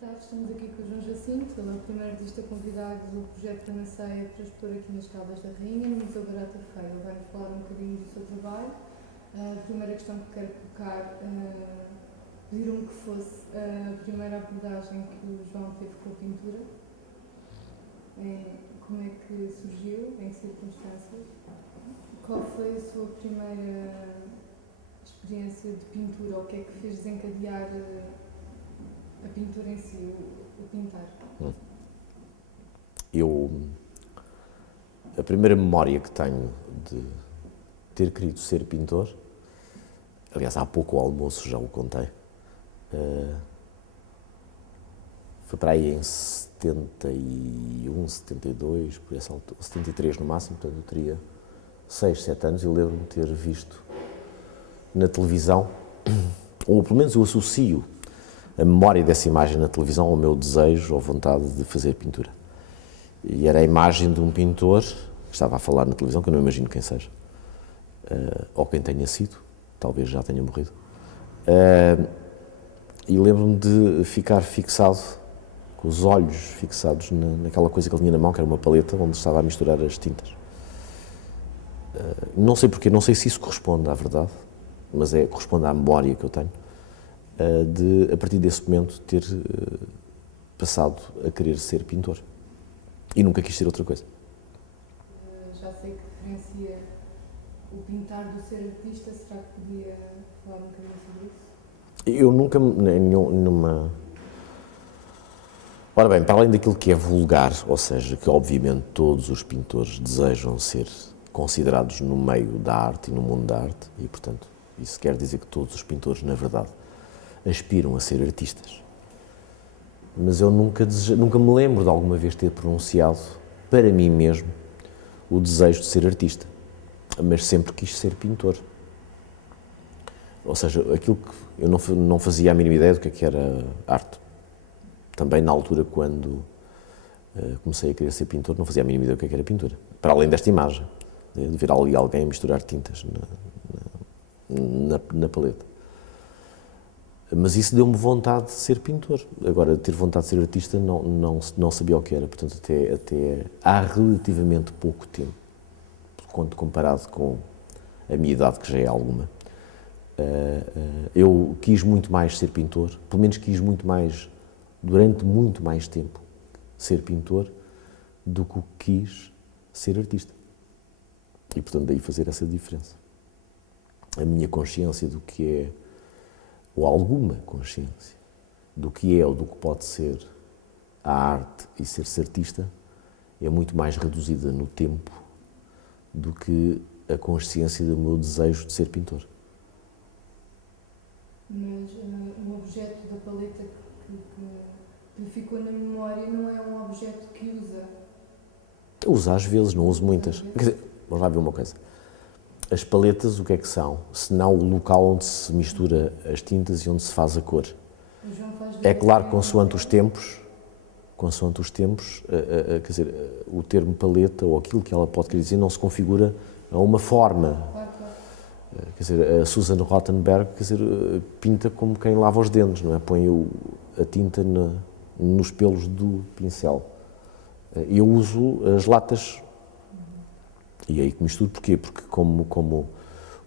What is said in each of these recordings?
tarde, estamos aqui com o João Jacinto, ele é o primeiro artista convidado do projeto da Maceia para expor aqui nas Caldas da Rainha, no Museu Barata Feira. Ele vai-nos falar um bocadinho do seu trabalho. A primeira questão que quero colocar, pediram-me que fosse a primeira abordagem que o João teve com a pintura. Como é que surgiu, em que circunstâncias? Qual foi a sua primeira experiência de pintura? O que é que fez desencadear a pintura em si, o pintar? A primeira memória que tenho de ter querido ser pintor, aliás, há pouco ao almoço já o contei, foi para aí em 71, 72, por essa altura, 73 no máximo, portanto eu teria 6, 7 anos, e lembro-me de ter visto na televisão, ou pelo menos eu associo a memória dessa imagem na televisão ao meu desejo ou vontade de fazer pintura. E era a imagem de um pintor que estava a falar na televisão, que eu não imagino quem seja, ou quem tenha sido, talvez já tenha morrido. E lembro-me de ficar fixado, com os olhos fixados naquela coisa que ele tinha na mão, que era uma paleta onde estava a misturar as tintas. Não sei porquê, não sei se isso corresponde à verdade, mas corresponde à memória que eu tenho, de, a partir desse momento, ter passado a querer ser pintor. E nunca quis ser outra coisa. Já sei que diferencia o pintar do ser artista. Será que podia falar um bocadinho sobre isso? Eu nunca, nenhuma... Ora bem, para além daquilo que é vulgar, ou seja, que obviamente todos os pintores desejam ser considerados no meio da arte e no mundo da arte, e portanto isso quer dizer que todos os pintores, na verdade, aspiram a ser artistas. Mas eu nunca me lembro de alguma vez ter pronunciado para mim mesmo o desejo de ser artista, mas sempre quis ser pintor. Ou seja, aquilo que eu não fazia a mínima ideia do que era arte. Também na altura, quando comecei a querer ser pintor, não fazia a mínima ideia do que era pintura. Para além desta imagem, de ver ali alguém misturar tintas na paleta. Mas isso deu-me vontade de ser pintor. Agora, ter vontade de ser artista, não sabia o que era. Portanto, até há relativamente pouco tempo, quando comparado com a minha idade, que já é alguma, eu quis muito mais ser pintor, pelo menos quis muito mais, durante muito mais tempo, ser pintor, do que quis ser artista. E, portanto, daí fazer essa diferença. A minha consciência do que é, ou alguma consciência do que é ou do que pode ser a arte e ser-se artista, é muito mais reduzida no tempo do que a consciência do meu desejo de ser pintor. Mas o objeto da paleta que lhe ficou na memória não é um objeto que usa? Eu uso às vezes, não uso muitas. Quer dizer, vamos lá ver uma coisa. As paletas, o que é que são? Senão o local onde se mistura as tintas e onde se faz a cor. É claro, consoante os tempos, quer dizer, o termo paleta, ou aquilo que ela pode querer dizer, não se configura a uma forma. Quer dizer, a Susan Rothenberg, quer dizer, pinta como quem lava os dentes, não é? Põe a tinta nos pelos do pincel. Eu uso as latas. E é aí que misturo, porquê? Porque como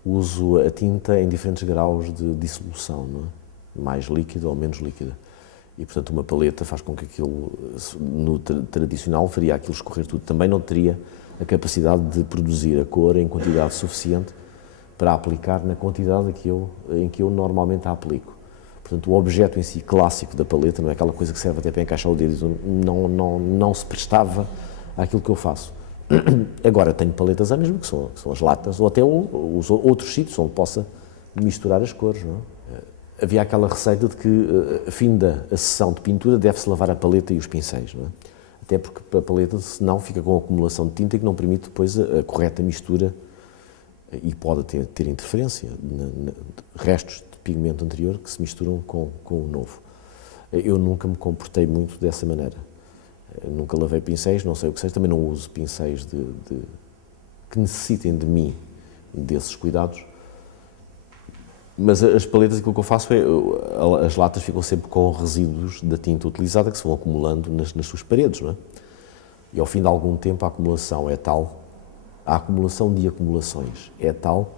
uso a tinta em diferentes graus de dissolução, não é? Mais líquida ou menos líquida. E, portanto, uma paleta faz com que aquilo, no tradicional, faria aquilo escorrer tudo. Também não teria a capacidade de produzir a cor em quantidade suficiente para aplicar na quantidade em que eu normalmente a aplico. Portanto, o objeto em si clássico da paleta, não é aquela coisa que serve até para encaixar o dedo, não se prestava àquilo que eu faço. Agora, tenho paletas a mesma, que são as latas, ou até os outros sítios onde possa misturar as cores, não é? Havia aquela receita de que, finda a sessão de pintura, deve-se lavar a paleta e os pincéis, não é? Até porque a paleta, senão, fica com acumulação de tinta que não permite depois a correta mistura e pode ter interferência, restos de pigmento anterior que se misturam com o novo. Eu nunca me comportei muito dessa maneira. Nunca lavei pincéis, não sei o que seja, também não uso pincéis que necessitem de mim, desses cuidados. Mas as paletas, aquilo que eu faço é, as latas ficam sempre com resíduos da tinta utilizada que se vão acumulando nas suas paredes, não é? E ao fim de algum tempo a acumulação é tal, a acumulação de acumulações é tal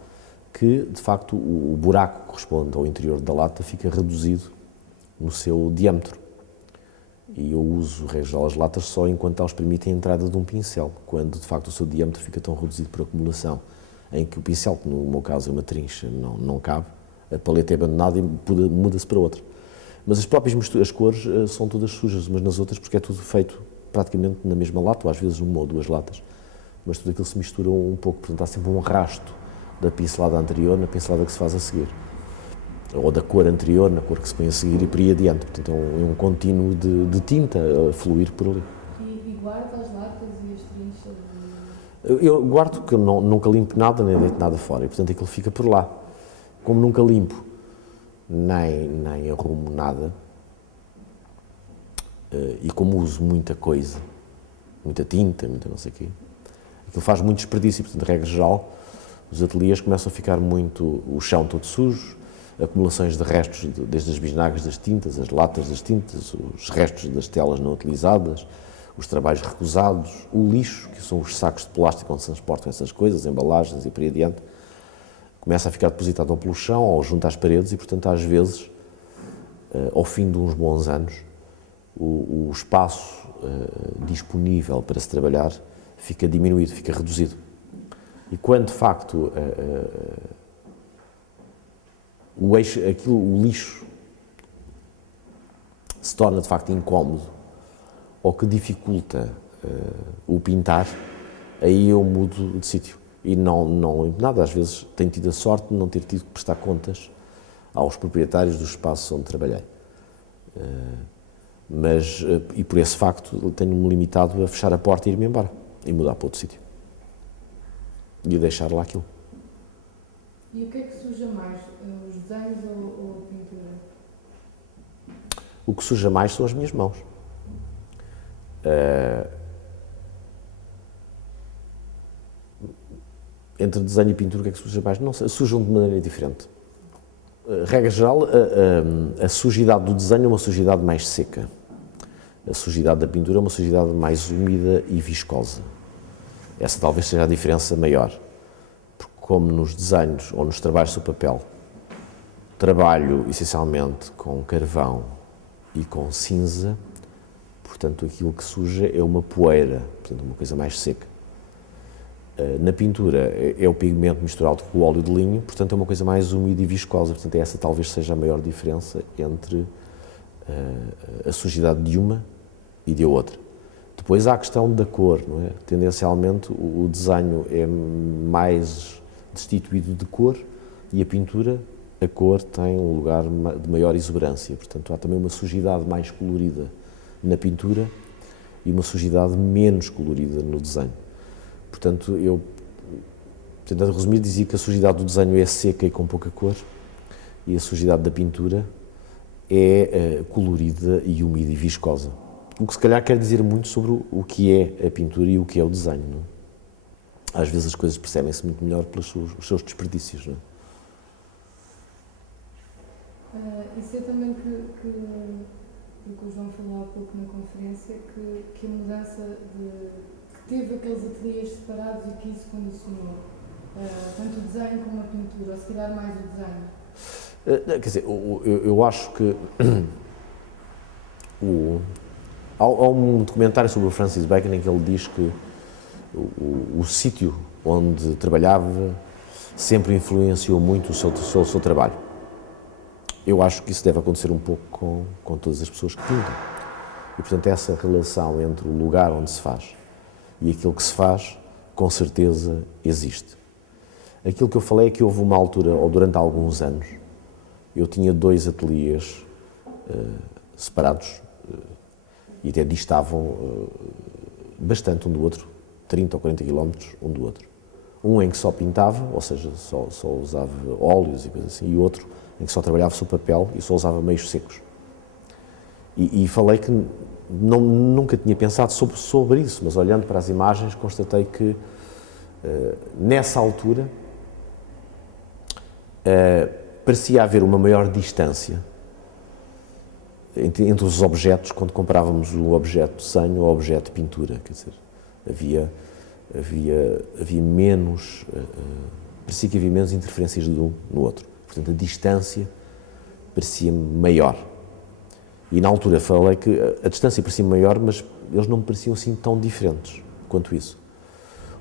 que, de facto, o buraco que corresponde ao interior da lata fica reduzido no seu diâmetro. E eu uso, regra geral, as latas só enquanto elas permitem a entrada de um pincel, quando, de facto, o seu diâmetro fica tão reduzido por acumulação, em que o pincel, que no meu caso é uma trincha, não cabe, a paleta é abandonada e muda-se para outra. Mas as próprias misturas, as cores, são todas sujas umas nas outras, porque é tudo feito praticamente na mesma lata, ou às vezes uma ou duas latas, mas tudo aquilo se mistura um pouco, portanto há sempre um rasto da pincelada anterior na pincelada que se faz a seguir, ou da cor anterior na cor que se põe a seguir e por aí adiante, portanto é um contínuo de tinta a fluir por ali. E guarda as latas e as trinchas? Eu guardo porque eu nunca limpo nada, nem deito nada fora, e portanto aquilo fica por lá. Como nunca limpo, nem arrumo nada, e como uso muita coisa, muita tinta, muita não sei o quê, aquilo faz muito desperdício, portanto, de regra geral, os ateliês começam a ficar muito, o chão todo sujo, acumulações de restos, desde as bisnagas das tintas, as latas das tintas, os restos das telas não utilizadas, os trabalhos recusados, o lixo, que são os sacos de plástico onde se transportam essas coisas, embalagens e por aí adiante, começa a ficar depositado pelo chão ou junto às paredes e, portanto, às vezes, ao fim de uns bons anos, o espaço disponível para se trabalhar fica diminuído, fica reduzido. E quando, de facto, o lixo se torna, de facto, incómodo ou que dificulta o pintar, aí eu mudo de sítio. E não limpo nada. Às vezes tenho tido a sorte de não ter tido que prestar contas aos proprietários dos espaços onde trabalhei. E por esse facto tenho-me limitado a fechar a porta e ir-me embora e mudar para outro sítio e a deixar lá aquilo. E o que é que suja mais, os desenhos ou a pintura? O que suja mais são as minhas mãos. Entre desenho e pintura, o que é que suja mais? Não sei, sujam de maneira diferente. Regra geral, a sujidade do desenho é uma sujidade mais seca. A sujidade da pintura é uma sujidade mais úmida e viscosa. Essa talvez seja a diferença maior. Porque como nos desenhos ou nos trabalhos sobre papel, trabalho essencialmente com carvão e com cinza, portanto aquilo que suja é uma poeira, portanto uma coisa mais seca. Na pintura é o pigmento misturado com o óleo de linho, portanto é uma coisa mais úmida e viscosa, portanto essa talvez seja a maior diferença entre a sujidade de uma e de outra. Depois há a questão da cor, não é? Tendencialmente o desenho é mais destituído de cor e a pintura, a cor tem um lugar de maior exuberância, portanto há também uma sujidade mais colorida na pintura e uma sujidade menos colorida no desenho. Portanto, tentando resumir, dizia que a sujidade do desenho é seca e com pouca cor e a sujidade da pintura é colorida e úmida e viscosa. O que se calhar quer dizer muito sobre o que é a pintura e o que é o desenho. Não é? Às vezes as coisas percebem-se muito melhor pelos seus desperdícios. Não é? E sei também que o João falou há pouco na conferência, que a mudança que teve aqueles ateliês separados e que isso condicionou tanto o desenho como a pintura, ou se calhar mais o desenho. Quer dizer, eu acho que há um documentário sobre o Francis Bacon em que ele diz que o sítio onde trabalhava sempre influenciou muito o seu trabalho. Eu acho que isso deve acontecer um pouco com todas as pessoas que pintam. E, portanto, essa relação entre o lugar onde se faz e aquilo que se faz, com certeza, existe. Aquilo que eu falei é que houve uma altura, ou durante alguns anos, eu tinha 2 ateliês separados e até distavam bastante um do outro, 30 ou 40 quilómetros um do outro. Um em que só pintava, ou seja, só usava óleos e coisas assim, e outro em que só trabalhava sobre papel e só usava meios secos. E falei que nunca tinha pensado sobre isso, mas olhando para as imagens constatei que nessa altura parecia haver uma maior distância entre os objetos quando comparávamos o objeto de desenho ao objeto de pintura, quer dizer, havia menos, parecia que havia menos interferências de um no outro, portanto a distância parecia-me maior. E na altura falei que a distância parecia maior, mas eles não me pareciam assim tão diferentes quanto isso.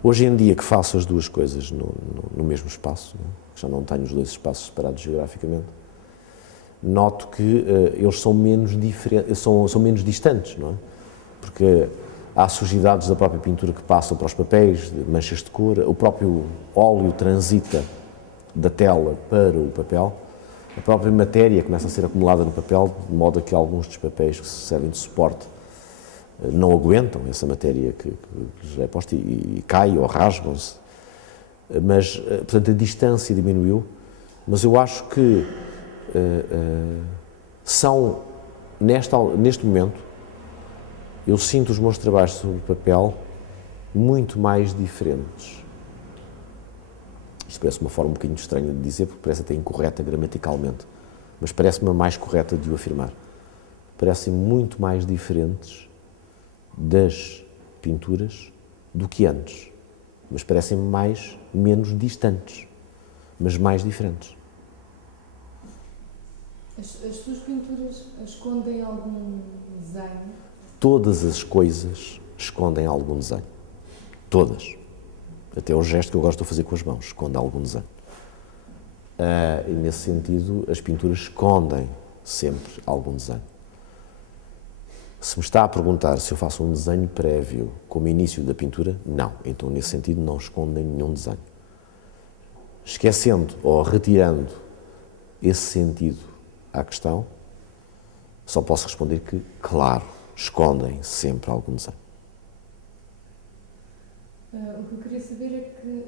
Hoje em dia que faço as duas coisas no mesmo espaço, já não tenho os dois espaços separados geograficamente, noto que eles são menos são menos distantes, não é? Porque há sujidades da própria pintura que passam para os papéis, manchas de cor, o próprio óleo transita da tela para o papel, a própria matéria começa a ser acumulada no papel, de modo a que alguns dos papéis que servem de suporte não aguentam essa matéria que lhes é posta e cai ou rasgam-se. Mas, portanto, a distância diminuiu, mas eu acho que são, neste momento, eu sinto os meus trabalhos sobre papel muito mais diferentes. Isto parece uma forma um bocadinho estranha de dizer, porque parece até incorreta gramaticalmente, mas parece-me a mais correta de o afirmar. Parecem muito mais diferentes das pinturas do que antes, mas parecem menos distantes, mas mais diferentes. As tuas pinturas escondem algum desenho? Todas as coisas escondem algum desenho. Todas. Até o gesto que eu gosto de fazer com as mãos esconde algum desenho. E nesse sentido, as pinturas escondem sempre algum desenho. Se me está a perguntar se eu faço um desenho prévio como início da pintura, não. Então, nesse sentido, não escondem nenhum desenho. Esquecendo ou retirando esse sentido à questão, só posso responder que, claro, escondem sempre algum desenho. O que eu queria saber é que,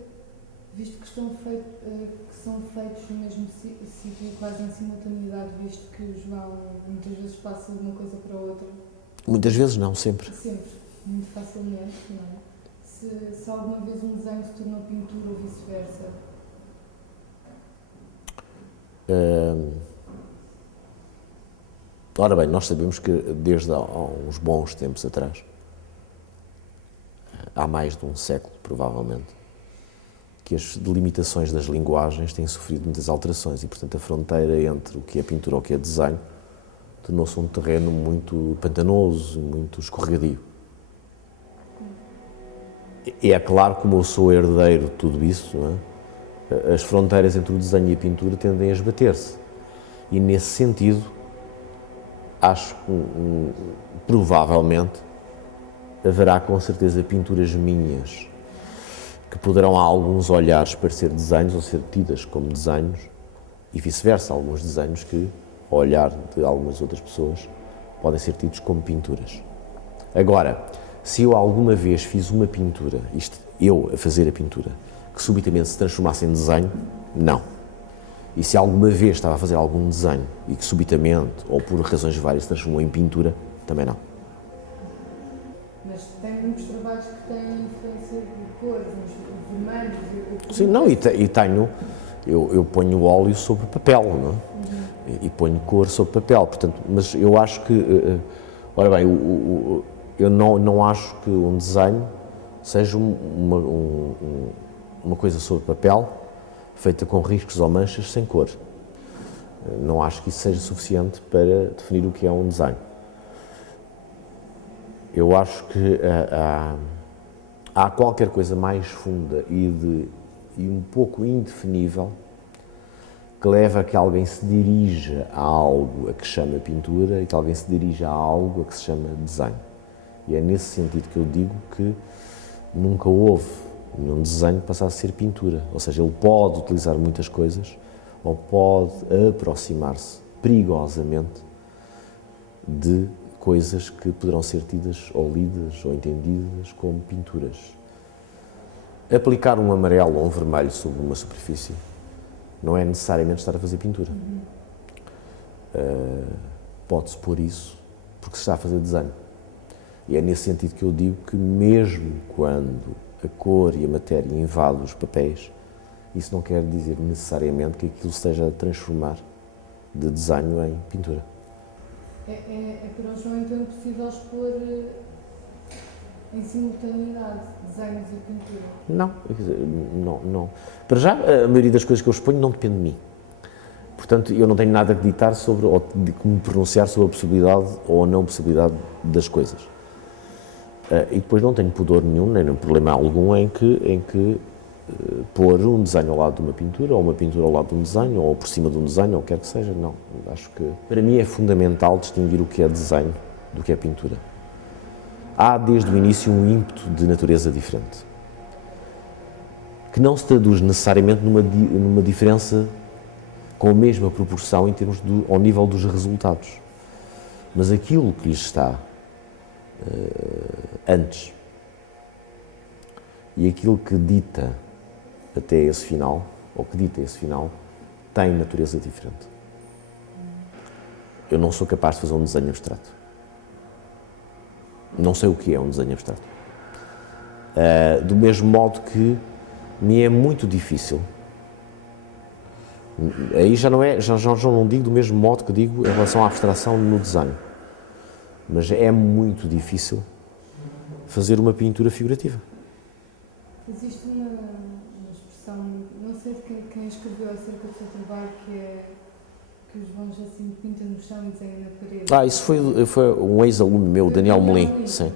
visto que são feitos no mesmo sítio, quase em simultaneidade, visto que o João muitas vezes passa de uma coisa para a outra. Muitas vezes não, sempre. Sempre, muito facilmente, não é? Se alguma vez um desenho se tornou pintura ou vice-versa? Ora bem, nós sabemos que desde há uns bons tempos atrás, há mais de um século, provavelmente, que as delimitações das linguagens têm sofrido muitas alterações e, portanto, a fronteira entre o que é pintura ou o que é desenho tornou-se um terreno muito pantanoso, muito escorregadio. E é claro, como eu sou herdeiro de tudo isso, não é? As fronteiras entre o desenho e a pintura tendem a esbater-se. E, nesse sentido, acho que, provavelmente, haverá com certeza pinturas minhas que poderão a alguns olhares parecer desenhos ou ser tidas como desenhos e vice-versa, alguns desenhos que, ao olhar de algumas outras pessoas, podem ser tidos como pinturas. Agora, se eu alguma vez fiz uma pintura, eu a fazer a pintura, que subitamente se transformasse em desenho, não. E se alguma vez estava a fazer algum desenho e que subitamente, ou por razões várias, se transformou em pintura, também não. Mas tem muitos trabalhos que têm influência de cores, vermelhos... Sim, não, e tenho... Eu ponho óleo sobre papel, não é? E ponho cor sobre papel, portanto, mas eu acho que... ora bem, eu não acho que um desenho seja uma coisa sobre papel, feita com riscos ou manchas, sem cor. Não acho que isso seja suficiente para definir o que é um desenho. Eu acho que há qualquer coisa mais funda e um pouco indefinível que leva a que alguém se dirija a algo a que se chama pintura e que alguém se dirija a algo a que se chama desenho. E é nesse sentido que eu digo que nunca houve nenhum desenho que passasse a ser pintura. Ou seja, ele pode utilizar muitas coisas ou pode aproximar-se perigosamente de coisas que poderão ser tidas ou lidas ou entendidas como pinturas. Aplicar um amarelo ou um vermelho sobre uma superfície não é necessariamente estar a fazer pintura. Pode-se pôr isso porque se está a fazer desenho. E é nesse sentido que eu digo que mesmo quando a cor e a matéria invadem os papéis, isso não quer dizer necessariamente que aquilo esteja a transformar de desenho em pintura. É para o João então possível expor em simultaneidade desenhos e pintura? Não, não. Para já, a maioria das coisas que eu exponho não depende de mim. Portanto, eu não tenho nada a ditar sobre, ou de me pronunciar sobre a possibilidade ou a não possibilidade das coisas. E depois não tenho pudor nenhum, nem problema algum em que pôr um desenho ao lado de uma pintura, ou uma pintura ao lado de um desenho, ou por cima de um desenho, ou o que quer que seja. Não, acho que para mim é fundamental distinguir o que é desenho do que é pintura. Há desde o início um ímpeto de natureza diferente, que não se traduz necessariamente numa diferença com a mesma proporção em termos ao nível dos resultados. Mas aquilo que lhes está antes e aquilo que dita até esse final, ou que dita esse final, tem natureza diferente. Eu não sou capaz de fazer um desenho abstrato. Não sei o que é um desenho abstrato. Do mesmo modo que me é muito difícil. Aí já não digo do mesmo modo que digo em relação à abstração no desenho. Mas é muito difícil fazer uma pintura figurativa. Existe uma expressão, não sei de quem escreveu acerca do seu trabalho, que os João Jacinto pinta no chão e desenha na parede. Isso foi um ex-aluno meu, Daniel Melim. Sim.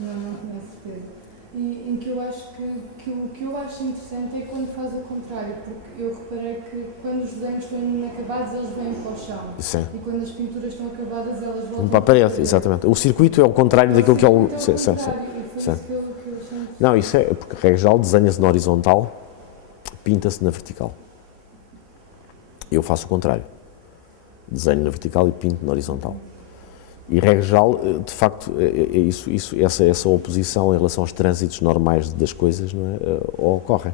Não tinha certeza. E em que eu acho que o que eu acho interessante é quando faz o contrário, porque eu reparei que quando os desenhos estão inacabados, eles vêm para o chão. Sim. E quando as pinturas estão acabadas, elas voltam para a parede, exatamente. O circuito é o contrário daquilo que é o... Sim. Não, isso é porque, regra geral, desenha-se na horizontal, pinta-se na vertical. Eu faço o contrário. Desenho na vertical e pinto na horizontal. E, regra geral, de facto, essa oposição em relação aos trânsitos normais das coisas, não é, ocorre.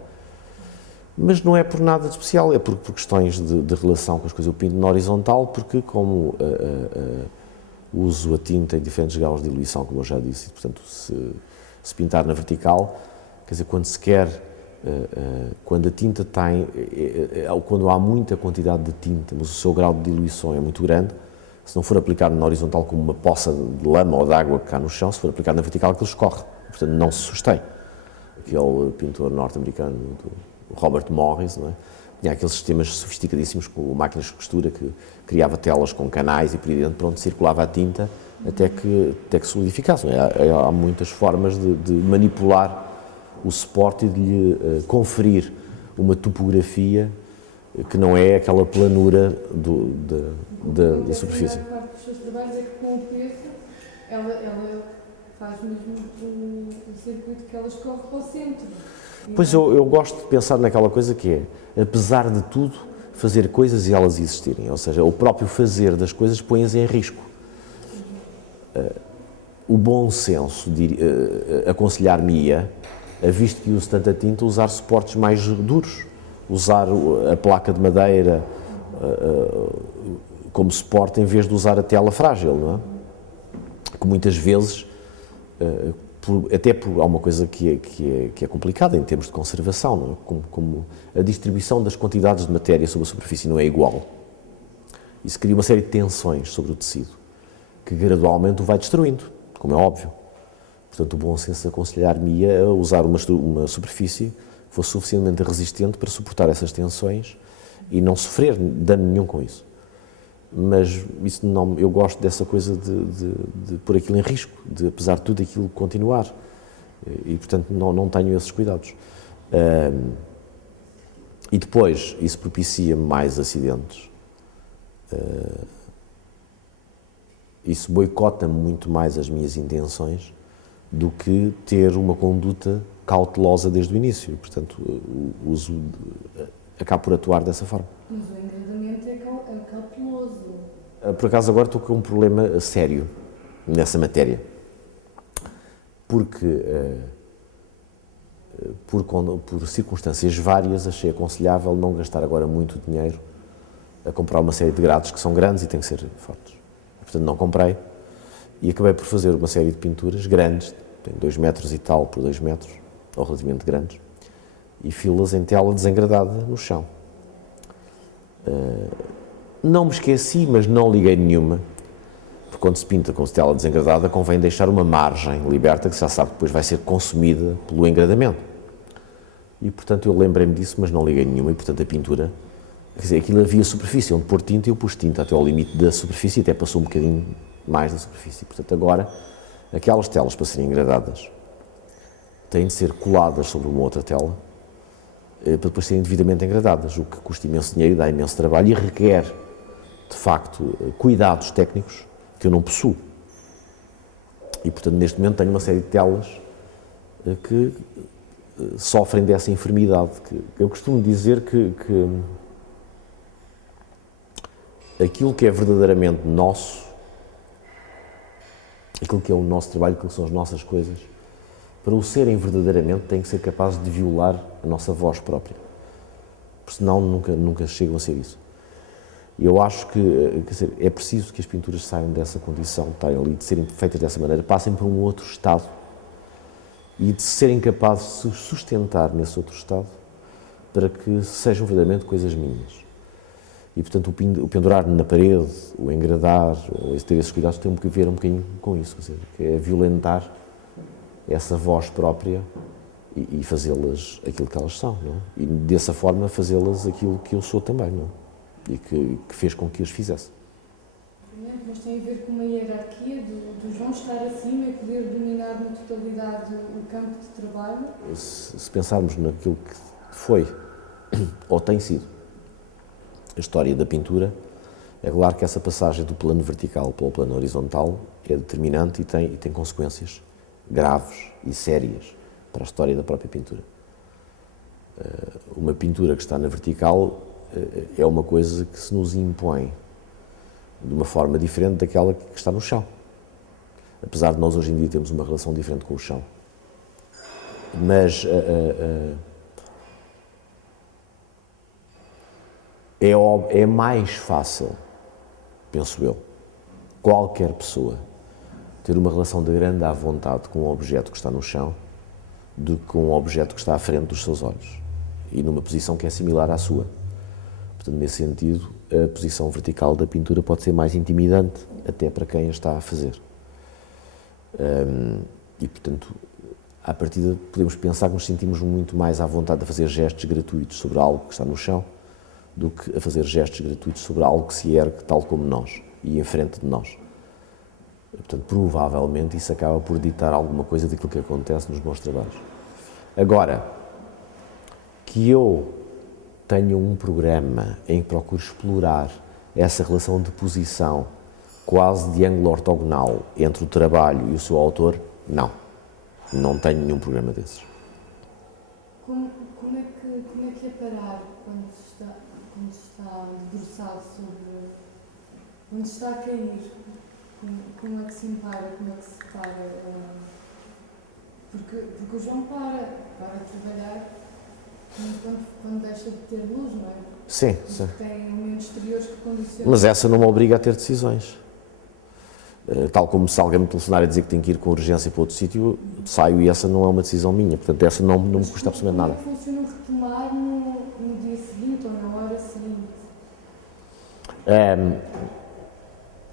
Mas não é por nada de especial, é por questões de relação com as coisas. Eu pinto na horizontal porque, como uso a tinta em diferentes graus de diluição, como eu já disse, e, portanto, se pintar na vertical, quer dizer, quando se quer, quando a tinta tem, quando há muita quantidade de tinta, mas o seu grau de diluição é muito grande, se não for aplicado na horizontal como uma poça de lama ou de água que cai no chão, se for aplicado na vertical, aquilo escorre, portanto não se sustém. Aquele pintor norte-americano, Robert Morris, não é? Tinha aqueles sistemas sofisticadíssimos com máquinas de costura que criava telas com canais e por aí dentro, para onde circulava a tinta até que solidificasse. Há muitas formas de manipular o suporte e de lhe conferir uma topografia que não é aquela planura da superfície. A parte dos seus trabalhos é que com o peso ela faz mesmo o circuito que ela escorre para o centro. Pois eu gosto de pensar naquela coisa que é, apesar de tudo, fazer coisas e elas existirem. Ou seja, o próprio fazer das coisas põe-as em risco. O bom senso aconselhar-me-ia, visto que uso tanta tinta, usar suportes mais duros. Usar a placa de madeira como suporte em vez de usar a tela frágil, não é? Que muitas vezes, há uma coisa que é complicada em termos de conservação, não é? Como a distribuição das quantidades de matéria sobre a superfície não é igual. Isso cria uma série de tensões sobre o tecido, que gradualmente o vai destruindo, como é óbvio. Portanto, o bom senso aconselhar-me-ia a usar uma superfície que fosse suficientemente resistente para suportar essas tensões e não sofrer dano nenhum com isso. Mas isso não, eu gosto dessa coisa de pôr aquilo em risco, de, apesar de tudo, aquilo continuar. E, portanto, não tenho esses cuidados. E depois, isso propicia mais acidentes. Isso boicota muito mais as minhas intenções do que ter uma conduta cautelosa desde o início. Portanto, o uso acaba por atuar dessa forma. Mas o engadamento é cauteloso. Por acaso agora estou com um problema sério nessa matéria. Porque, por circunstâncias várias, achei aconselhável não gastar agora muito dinheiro a comprar uma série de grades que são grandes e têm que ser fortes. Portanto, não comprei e acabei por fazer uma série de pinturas grandes, tem 2 metros e tal por 2 metros, ou relativamente grandes, e filo-las em tela desengradada no chão. Não me esqueci, mas não liguei nenhuma, porque quando se pinta com tela desengradada convém deixar uma margem liberta que já sabe que depois vai ser consumida pelo engradamento. E portanto eu lembrei-me disso, mas não liguei nenhuma, e portanto a pintura, quer dizer, aquilo havia superfície onde pôr tinta e eu pus tinta até ao limite da superfície, até passou um bocadinho mais da superfície. Portanto agora, aquelas telas para serem engradadas têm de ser coladas sobre uma outra tela, para depois serem devidamente engradadas, o que custa imenso dinheiro, dá imenso trabalho e requer, de facto, cuidados técnicos que eu não possuo. E, portanto, neste momento tenho uma série de telas que sofrem dessa enfermidade. Que eu costumo dizer que aquilo que é verdadeiramente nosso, aquilo que é o nosso trabalho, aquilo que são as nossas coisas, para o serem verdadeiramente, têm que ser capazes de violar a nossa voz própria. Porque senão nunca chegam a ser isso. E eu acho que, quer dizer, é preciso que as pinturas saiam dessa condição, de estarem ali, de serem feitas dessa maneira, passem por um outro estado e de serem capazes de se sustentar nesse outro estado para que sejam verdadeiramente coisas minhas. E, portanto, o pendurar na parede, o engradar, ou ter esses cuidados, tem que ver um bocadinho com isso, quer dizer, que é violentar essa voz própria e fazê-las aquilo que elas são, não é? E dessa forma fazê-las aquilo que eu sou também, não é? E que fez com que as fizesse. Mas tem a ver com uma hierarquia do João estar acima e poder dominar na totalidade o campo de trabalho? Se pensarmos naquilo que foi ou tem sido a história da pintura, é claro que essa passagem do plano vertical para o plano horizontal é determinante e tem consequências graves e sérias para a história da própria pintura. Uma pintura que está na vertical é uma coisa que se nos impõe de uma forma diferente daquela que está no chão. Apesar de nós hoje em dia termos uma relação diferente com o chão. Mas é mais fácil, penso eu, qualquer pessoa ter uma relação de grande à vontade com um objeto que está no chão do que com um objeto que está à frente dos seus olhos e numa posição que é similar à sua. Portanto, nesse sentido, a posição vertical da pintura pode ser mais intimidante até para quem a está a fazer. E, portanto, à partida, podemos pensar que nos sentimos muito mais à vontade de fazer gestos gratuitos sobre algo que está no chão do que a fazer gestos gratuitos sobre algo que se ergue tal como nós e em frente de nós. Portanto, provavelmente isso acaba por ditar alguma coisa daquilo que acontece nos meus trabalhos. Agora, que eu tenha um programa em que procuro explorar essa relação de posição quase de ângulo ortogonal entre o trabalho e o seu autor, não tenho nenhum programa desses. Como é que é parar quando se está debruçado sobre... quando se está a cair? Como é que se para? Como é que se para? Porque o João para de trabalhar quando deixa de ter luz, não é? Sim. Tem elementos exteriores que condicionam. Mas essa não me obriga a ter decisões. Tal como se alguém me telefonar e dizer que tenho que ir com urgência para outro sítio, saio e essa não é uma decisão minha. Portanto, essa não me custa absolutamente nada. Como é que funciona retomar no dia seguinte ou na hora seguinte?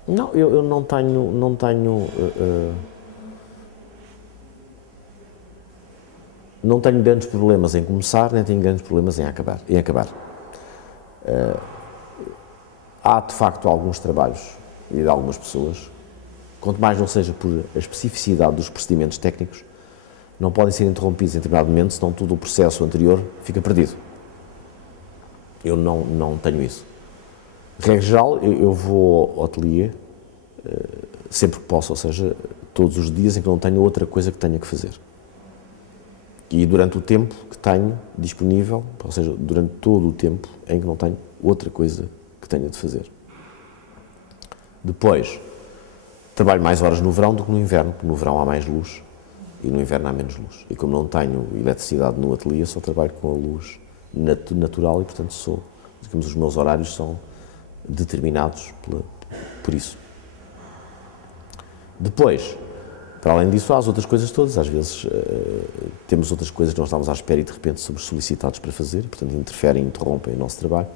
Não, eu não tenho não tenho grandes problemas em começar, nem tenho grandes problemas em acabar. Há, de facto, alguns trabalhos e de algumas pessoas, quanto mais não seja por a especificidade dos procedimentos técnicos, não podem ser interrompidos em determinado momento, senão todo o processo anterior fica perdido. Eu não tenho isso. De regra geral, eu vou ao ateliê sempre que posso, ou seja, todos os dias em que não tenho outra coisa que tenha que fazer. E durante o tempo que tenho disponível, ou seja, durante todo o tempo em que não tenho outra coisa que tenha de fazer. Depois, trabalho mais horas no verão do que no inverno, porque no verão há mais luz e no inverno há menos luz. E como não tenho eletricidade no ateliê, só trabalho com a luz natural e, portanto, digamos, os meus horários são determinados por isso. Depois, Para além disso, há as outras coisas todas. Às vezes temos outras coisas que nós estamos à espera e de repente somos solicitados para fazer, e, portanto interferem, interrompem o nosso trabalho.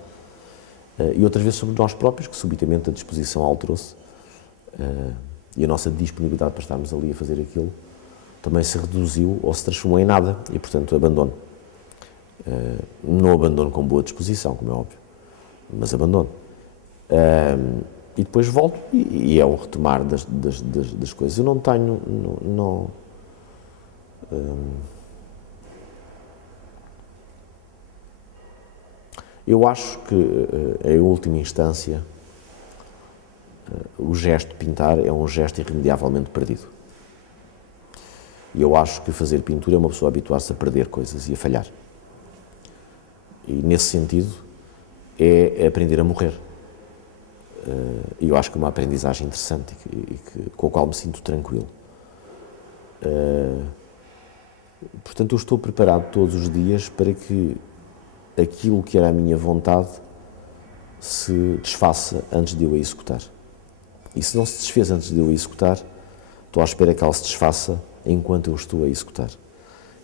E outras vezes somos nós próprios que subitamente a disposição alterou-se e a nossa disponibilidade para estarmos ali a fazer aquilo também se reduziu ou se transformou em nada e, portanto, abandono. Não abandono com boa disposição, como é óbvio, mas abandono. E depois volto e é o retomar das coisas. Eu não tenho, eu acho que, em última instância, o gesto de pintar é um gesto irremediavelmente perdido. E eu acho que fazer pintura é uma pessoa habituar-se a perder coisas e a falhar. E, nesse sentido, é aprender a morrer. E eu acho que é uma aprendizagem interessante com a qual me sinto tranquilo. Portanto, eu estou preparado todos os dias para que aquilo que era a minha vontade se desfaça antes de eu a executar. E se não se desfez antes de eu a executar, estou à espera que ela se desfaça enquanto eu estou a executar.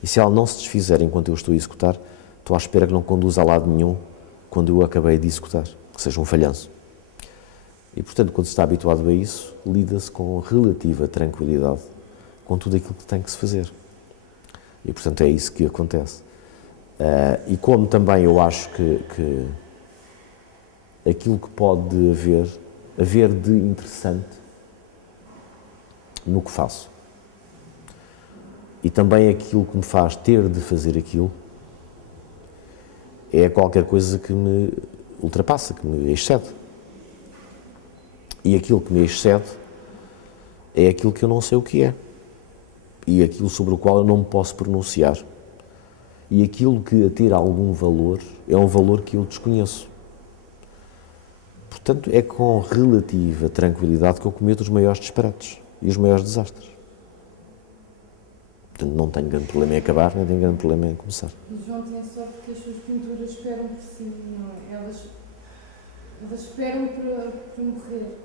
E se ela não se desfizer enquanto eu estou a executar, estou à espera que não conduza a lado nenhum quando eu acabei de executar, que seja um falhanço. E, portanto, quando se está habituado a isso, lida-se com relativa tranquilidade com tudo aquilo que tem que se fazer. E, portanto, é isso que acontece. E como também eu acho que aquilo que pode haver de interessante no que faço e também aquilo que me faz ter de fazer aquilo é qualquer coisa que me ultrapassa, que me excede. E aquilo que me excede é aquilo que eu não sei o que é e aquilo sobre o qual eu não me posso pronunciar. E aquilo que a ter algum valor é um valor que eu desconheço. Portanto, é com relativa tranquilidade que eu cometo os maiores disparates e os maiores desastres. Portanto, não tenho grande problema em acabar, nem tenho grande problema em começar. E João tem sorte que as suas pinturas esperam por si, não é? Elas esperam para morrer.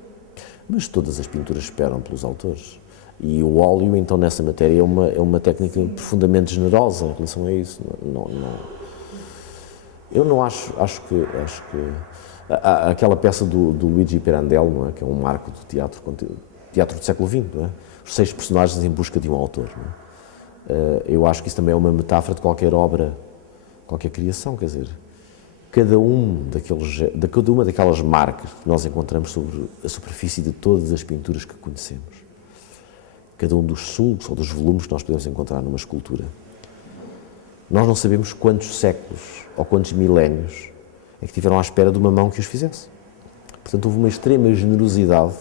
Mas todas as pinturas esperam pelos autores. E o óleo, então, nessa matéria, é uma técnica profundamente generosa em relação a isso. Eu não acho que aquela peça do Luigi Pirandello, não é? Que é um marco do teatro do século XX, não é? Os 6 personagens em busca de um autor. Não é? Eu acho que isso também é uma metáfora de qualquer obra, qualquer criação, quer dizer, cada uma daquelas marcas que nós encontramos sobre a superfície de todas as pinturas que conhecemos, cada um dos sulcos ou dos volumes que nós podemos encontrar numa escultura. Nós não sabemos quantos séculos ou quantos milénios é que tiveram à espera de uma mão que os fizesse. Portanto, houve uma extrema generosidade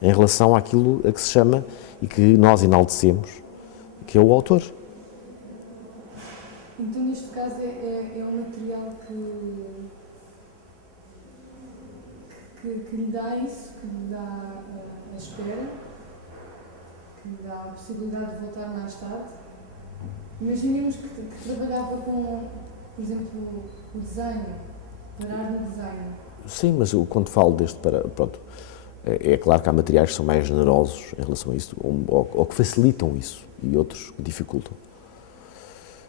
em relação àquilo a que se chama e que nós enaltecemos, que é o autor. Então, neste caso, é um material que lhe dá isso, que lhe dá a espera, que lhe dá a possibilidade de voltar mais tarde. Imaginemos que trabalhava com, por exemplo, o desenho, parar no desenho. Sim, mas eu, quando falo pronto, é claro que há materiais que são mais generosos em relação a isso, ou que facilitam isso, e outros que dificultam.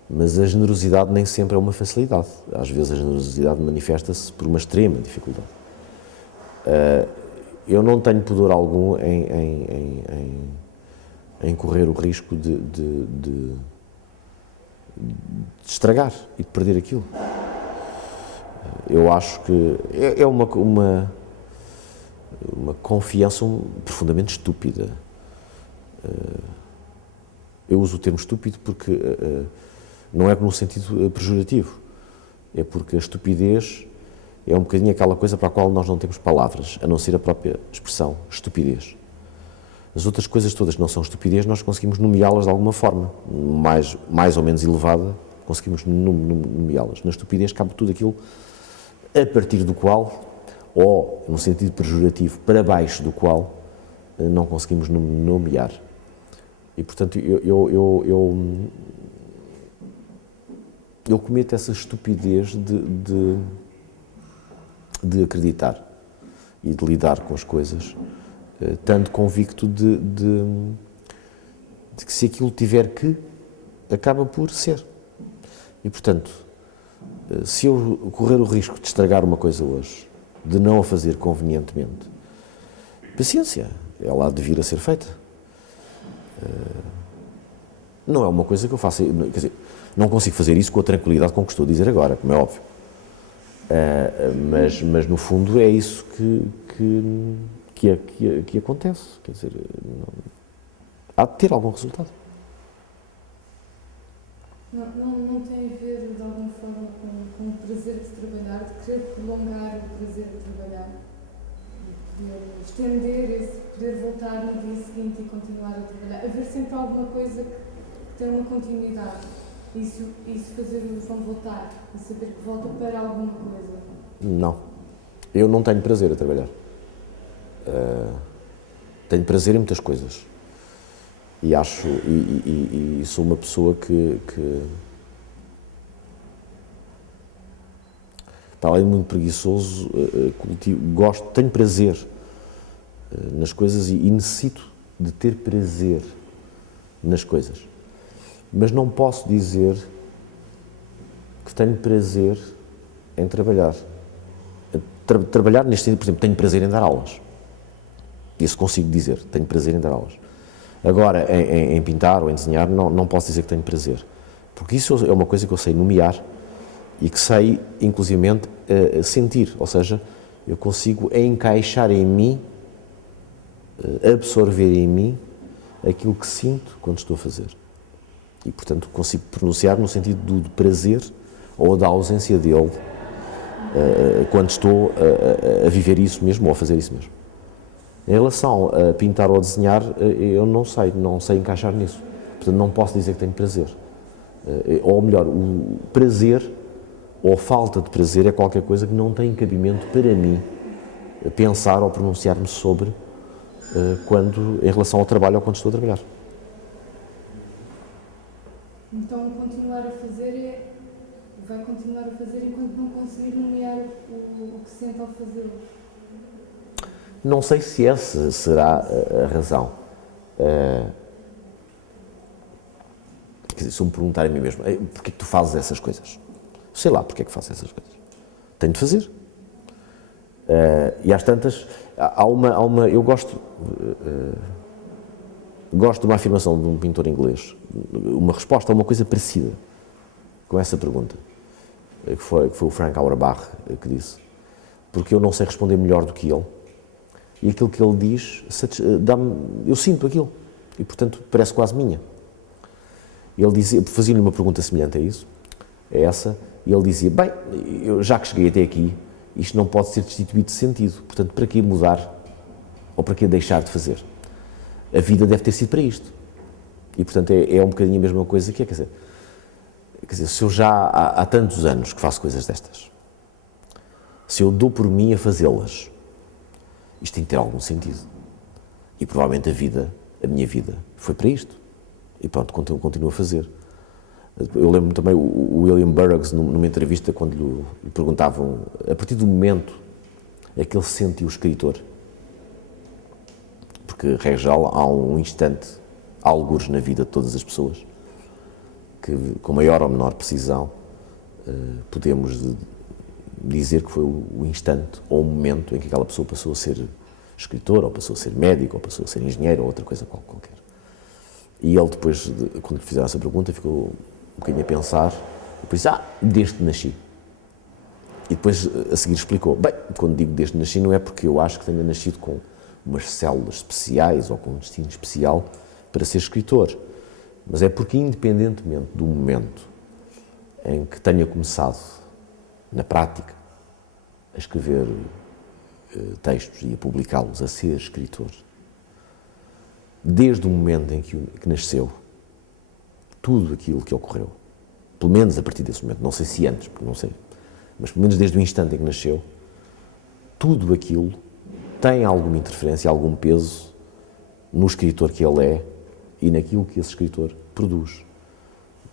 Mas a generosidade nem sempre é uma facilidade. Às vezes a generosidade manifesta-se por uma extrema dificuldade. Eu não tenho pudor algum em correr o risco de estragar e de perder aquilo. Eu acho que é uma confiança profundamente estúpida. Eu uso o termo estúpido porque não é no sentido pejorativo, é porque a estupidez é um bocadinho aquela coisa para a qual nós não temos palavras, a não ser a própria expressão, estupidez. As outras coisas todas que não são estupidez, nós conseguimos nomeá-las de alguma forma, mais ou menos elevada, conseguimos nomeá-las. Na estupidez cabe tudo aquilo a partir do qual, ou no sentido pejorativo, para baixo do qual, não conseguimos nomear. E, portanto, eu cometo essa estupidez de acreditar e de lidar com as coisas, tanto convicto de que se aquilo tiver que, acaba por ser. E, portanto, se eu correr o risco de estragar uma coisa hoje, de não a fazer convenientemente, paciência, ela há de vir a ser feita. Não é uma coisa que eu faça, quer dizer, não consigo fazer isso com a tranquilidade com que estou a dizer agora, como é óbvio. Mas no fundo é isso que acontece, quer dizer, há de ter algum resultado. Não tem a ver de alguma forma com o prazer de trabalhar, de querer prolongar o prazer de trabalhar, de poder estender esse, poder voltar no dia seguinte e continuar a trabalhar, haver sempre alguma coisa que tem uma continuidade, isso fazer o João voltar e saber que volta para alguma coisa. Não, eu não tenho prazer a trabalhar. Tenho prazer em muitas coisas. E acho, e sou uma pessoa que para além de muito preguiçoso, tenho prazer nas coisas e necessito de ter prazer nas coisas. Mas não posso dizer que tenho prazer em trabalhar. Trabalhar neste sentido, por exemplo, tenho prazer em dar aulas. Isso consigo dizer, tenho prazer em dar aulas. Agora, em pintar ou em desenhar, não posso dizer que tenho prazer. Porque isso é uma coisa que eu sei nomear e que sei, inclusivamente, sentir. Ou seja, eu consigo encaixar em mim, absorver em mim aquilo que sinto quando estou a fazer. E, portanto, consigo pronunciar no sentido do prazer ou da ausência dele quando estou a viver isso mesmo ou a fazer isso mesmo. Em relação a pintar ou a desenhar, eu não sei encaixar nisso. Portanto, não posso dizer que tenho prazer. Ou melhor, o prazer ou falta de prazer é qualquer coisa que não tem cabimento para mim pensar ou pronunciar-me sobre em relação ao trabalho ou quando estou a trabalhar. Então, vai continuar a fazer enquanto não conseguir nomear o que sente ao fazê-lo. Não sei se essa será a razão. Quer dizer, se eu me perguntar a mim mesmo, porquê é que tu fazes essas coisas? Sei lá porque é que faço essas coisas. Tenho de fazer. E às tantas, eu gosto de uma afirmação de um pintor inglês, uma resposta a uma coisa parecida com essa pergunta, que foi o Frank Auerbach que disse, porque eu não sei responder melhor do que ele. E aquilo que ele diz, eu sinto aquilo, e portanto parece quase minha. Ele dizia, fazia-lhe uma pergunta semelhante a essa, e ele dizia, bem, já que cheguei até aqui, isto não pode ser destituído de sentido, portanto para que mudar, ou para que deixar de fazer? A vida deve ter sido para isto. E portanto é um bocadinho a mesma coisa que quer dizer, se eu já há tantos anos que faço coisas destas, se eu dou por mim a fazê-las, isto tem que ter algum sentido. E provavelmente a minha vida, foi para isto. E pronto, continuo a fazer. Eu lembro-me também o William Burroughs, numa entrevista, quando lhe perguntavam, a partir do momento em que ele se sentiu escritor, porque, regra geral, há um instante, algures na vida de todas as pessoas, que com maior ou menor precisão podemos dizer que foi o instante ou o momento em que aquela pessoa passou a ser escritor, ou passou a ser médico, ou passou a ser engenheiro, ou outra coisa qualquer. E ele depois, quando lhe fizeram essa pergunta, ficou um bocadinho a pensar, e depois disse, desde que nasci. E depois, a seguir, explicou, bem, quando digo desde que nasci, não é porque eu acho que tenha nascido com umas células especiais, ou com um destino especial, para ser escritor, mas é porque, independentemente do momento em que tenha começado, na prática, a escrever textos e a publicá-los, a ser escritor, desde o momento em que nasceu, tudo aquilo que ocorreu, pelo menos a partir desse momento, não sei se antes, porque não sei, mas pelo menos desde o instante em que nasceu, tudo aquilo tem alguma interferência, algum peso no escritor que ele é e naquilo que esse escritor produz.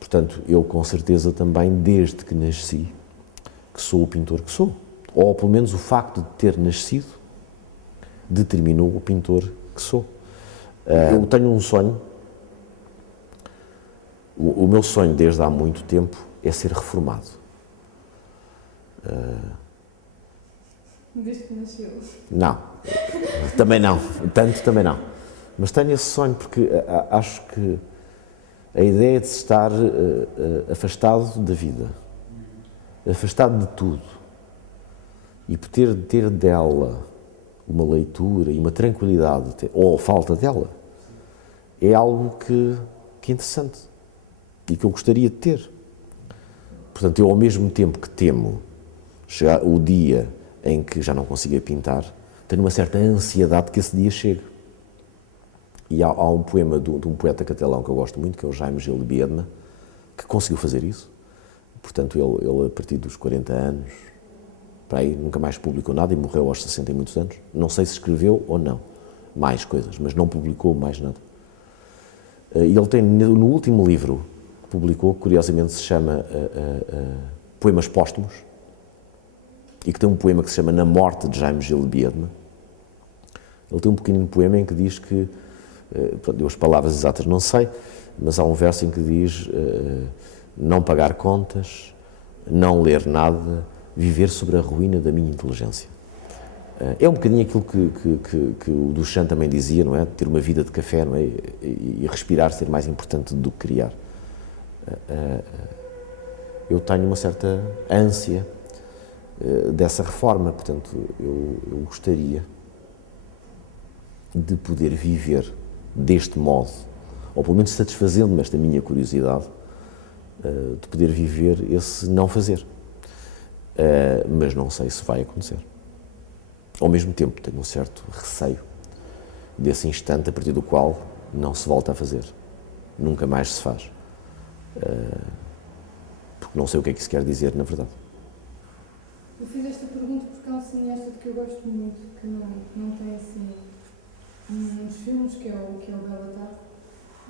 Portanto, eu com certeza também, desde que nasci, que sou o pintor que sou. Ou pelo menos o facto de ter nascido determinou o pintor que sou. Eu tenho um sonho O meu sonho desde há muito tempo é ser reformado. Desde que nasceu. Não, também não, tanto também não. Mas tenho esse sonho porque acho que a ideia de se estar afastado da vida, afastado de tudo, e poder ter dela uma leitura e uma tranquilidade, ou a falta dela, é algo que é interessante e que eu gostaria de ter. Portanto, eu ao mesmo tempo que temo chegar o dia em que já não consiga pintar, tenho uma certa ansiedade que esse dia chegue. E há um poema de um poeta catalão que eu gosto muito, que é o Jaime Gil de Biedma, que conseguiu fazer isso. Portanto, ele a partir dos 40 anos, para aí, nunca mais publicou nada e morreu aos 60 e muitos anos. Não sei se escreveu ou não mais coisas, mas não publicou mais nada. E ele tem, no último livro que publicou, que curiosamente se chama Poemas Póstumos, e que tem um poema que se chama Na Morte de Jaime Gil de Biedma. Ele tem um pequenino poema em que diz que, eu as palavras exatas não sei, mas há um verso em que diz não pagar contas, não ler nada, viver sobre a ruína da minha inteligência. É um bocadinho aquilo que o Duchamp também dizia, não é? Ter uma vida de café, não é? E respirar ser mais importante do que criar. Eu tenho uma certa ânsia dessa reforma, portanto, eu gostaria de poder viver deste modo, ou pelo menos satisfazendo-me esta minha curiosidade, de poder viver esse não fazer. Mas não sei se vai acontecer. Ao mesmo tempo, tenho um certo receio desse instante a partir do qual não se volta a fazer. Nunca mais se faz. Porque não sei o que é que isso quer dizer, na verdade. Eu fiz esta pergunta porque há um cineasta que eu gosto muito, que não tem assim uns filmes, que é o Béla Tarde,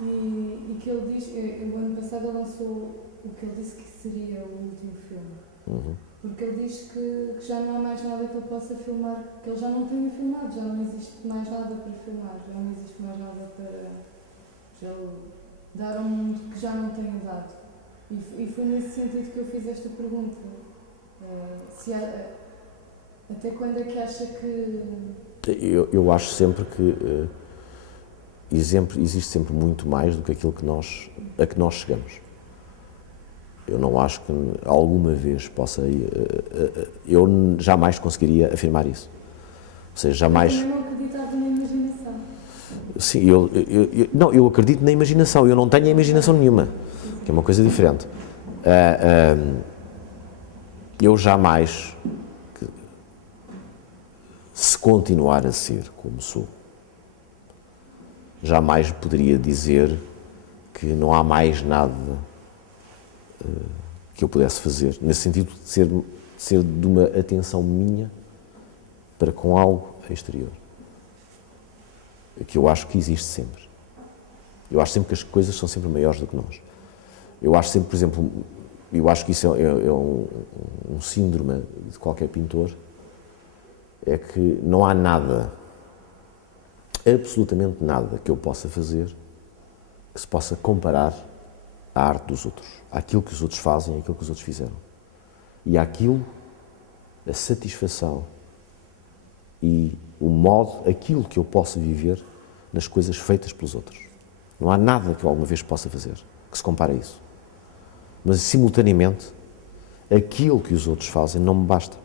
e que ele diz, o ano passado ele lançou o que ele disse que seria o último filme. Uhum. Porque ele diz que já não há mais nada que ele possa filmar, que ele já não tenha filmado, já não existe mais nada para filmar, já não existe mais nada para ele dar ao mundo que já não tenha dado. E foi nesse sentido que eu fiz esta pergunta. Até quando é que acha que... Eu acho sempre que existe sempre muito mais do que aquilo a que nós chegamos. Eu não acho que alguma vez possa... eu jamais conseguiria afirmar isso. Ou seja, jamais... Eu não acreditava na imaginação. Sim, eu acredito na imaginação. Eu não tenho a imaginação nenhuma, que é uma coisa diferente. Eu jamais, se continuar a ser como sou, jamais poderia dizer que não há mais nada que eu pudesse fazer, nesse sentido de ser de uma atenção minha para com algo exterior, que eu acho que existe sempre. Eu acho sempre que as coisas são sempre maiores do que nós. Eu acho sempre, por exemplo, eu acho que isso é um síndrome de qualquer pintor, é que não há nada, absolutamente nada que eu possa fazer que se possa comparar à arte dos outros, àquilo que os outros fazem, àquilo que os outros fizeram. E àquilo, a satisfação e o modo, aquilo que eu posso viver nas coisas feitas pelos outros. Não há nada que eu alguma vez possa fazer que se compare a isso. Mas, simultaneamente, aquilo que os outros fazem não me basta.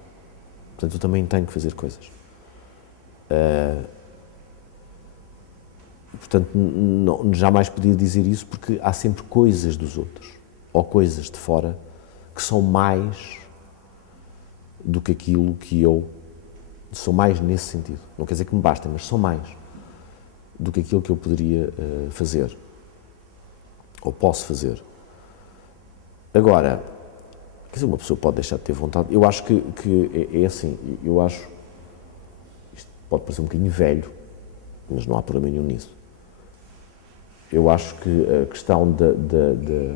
Portanto, eu também tenho que fazer coisas. Portanto, jamais podia dizer isso porque há sempre coisas dos outros, ou coisas de fora, que são mais do que aquilo que eu... São mais nesse sentido. Não quer dizer que me bastem, mas são mais do que aquilo que eu poderia fazer, ou posso fazer. Agora, quer dizer, uma pessoa pode deixar de ter vontade. Eu acho que é assim, eu acho, isto pode parecer um bocadinho velho, mas não há problema nenhum nisso. Eu acho que a questão de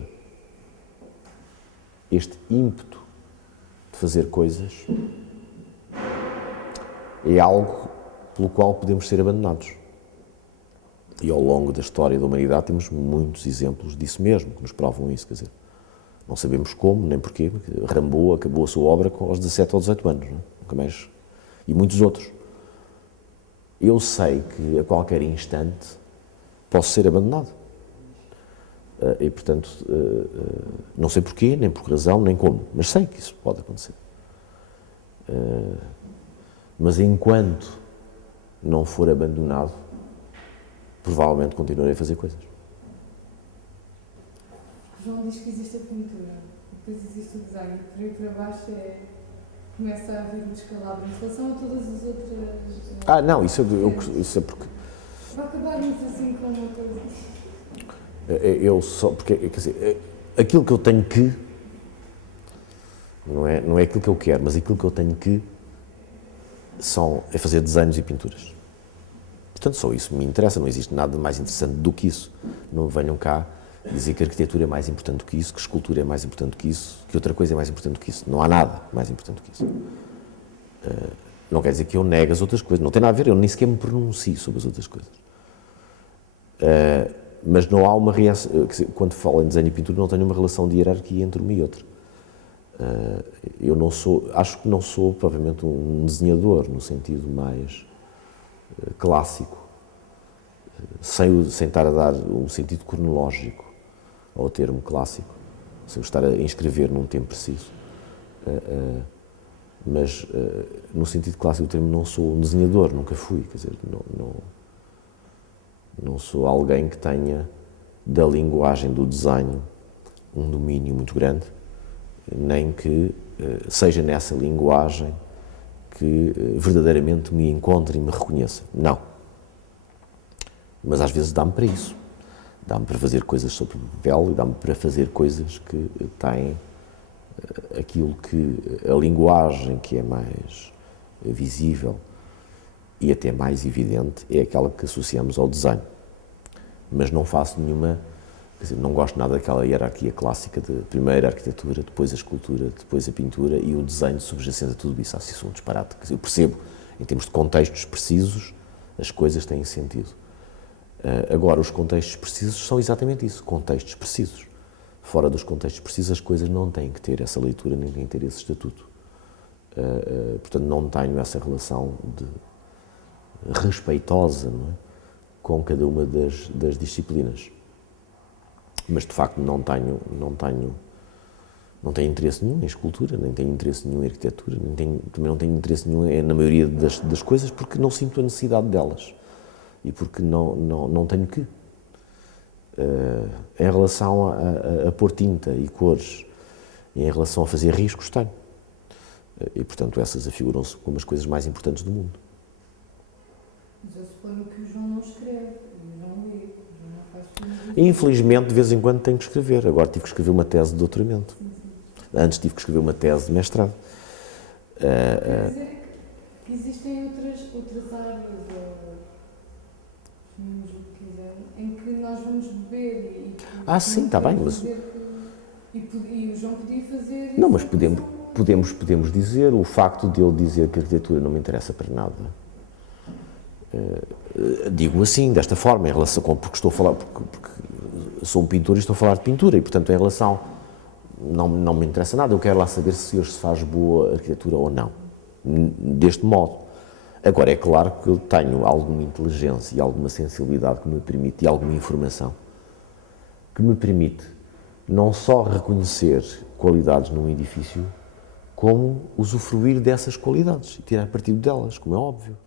este ímpeto de fazer coisas é algo pelo qual podemos ser abandonados. E ao longo da história da humanidade temos muitos exemplos disso mesmo, que nos provam isso, quer dizer, não sabemos como, nem porquê, porque Rimbaud acabou a sua obra aos 17 ou 18 anos, não é? Nunca mais, e muitos outros. Eu sei que a qualquer instante posso ser abandonado. E, portanto, não sei porquê, nem por que razão, nem como, mas sei que isso pode acontecer. Mas enquanto não for abandonado, provavelmente continuarei a fazer coisas. O João diz que existe a pintura, depois existe o design, e por aí para baixo começa a haver um descalabro em relação a todas as outras... Não, isso é porque... Vai acabarmos assim com uma coisa... Eu só, porque, quer dizer, aquilo que eu tenho que, não é aquilo que eu quero, mas aquilo que eu tenho que é fazer desenhos e pinturas. Portanto, só isso me interessa, não existe nada mais interessante do que isso. Não venham cá dizer que a arquitetura é mais importante do que isso, que a escultura é mais importante do que isso, que outra coisa é mais importante do que isso. Não há nada mais importante do que isso. Não quer dizer que eu negue as outras coisas, não tem nada a ver, eu nem sequer me pronuncio sobre as outras coisas. Mas não há uma reação, quando falo em desenho e pintura, não tenho uma relação de hierarquia entre uma e outra. Eu não sou, acho que não sou, provavelmente, um desenhador, no sentido mais clássico, sem estar a dar um sentido cronológico ao termo clássico, sem estar a inscrever num tempo preciso. Mas, no sentido clássico do termo, não sou um desenhador, nunca fui, quer dizer, não sou alguém que tenha da linguagem do desenho um domínio muito grande, nem que seja nessa linguagem que verdadeiramente me encontre e me reconheça. Não. Mas às vezes dá-me para isso. Dá-me para fazer coisas sobre papel e dá-me para fazer coisas que têm aquilo que a linguagem que é mais visível e até mais evidente é aquela que associamos ao desenho. Mas não faço nenhuma, quer dizer, não gosto nada daquela hierarquia clássica de primeiro a arquitetura, depois a escultura, depois a pintura e o desenho subjacente a tudo isso. Acho isso um disparate. Quer dizer, eu percebo, em termos de contextos precisos, as coisas têm sentido. Agora, os contextos precisos são exatamente isso, contextos precisos. Fora dos contextos precisos, as coisas não têm que ter essa leitura, nem têm que ter esse estatuto. Portanto, não tenho essa relação respeitosa, não é, com cada uma das disciplinas. Mas, de facto, não tenho interesse nenhum em escultura, nem tenho interesse nenhum em arquitetura, também não tenho interesse nenhum na maioria das coisas, porque não sinto a necessidade delas e porque não tenho que. Em relação a pôr tinta e cores, e em relação a fazer riscos, tenho. E, portanto, essas afiguram-se como as coisas mais importantes do mundo. Mas eu suponho que o João não escreve, o João lê, o João não faz filmes. Infelizmente, de vez em quando tenho que escrever. Agora tive que escrever uma tese de doutoramento. Antes tive que escrever uma tese de mestrado. Quer dizer que existem outras áreas, chamemos o que quiser, em que nós vamos beber e... Sim, está bem, mas... E o João podia fazer... Não, mas podemos dizer, o facto de eu dizer que a arquitetura não me interessa para nada, digo assim, desta forma, em relação porque estou a falar, porque sou um pintor e estou a falar de pintura, e portanto em relação, não me interessa nada, eu quero lá saber se hoje se faz boa arquitetura ou não, deste modo. Agora, é claro que eu tenho alguma inteligência e alguma sensibilidade que me permite, e alguma informação, que me permite não só reconhecer qualidades num edifício, como usufruir dessas qualidades e tirar partido delas, como é óbvio.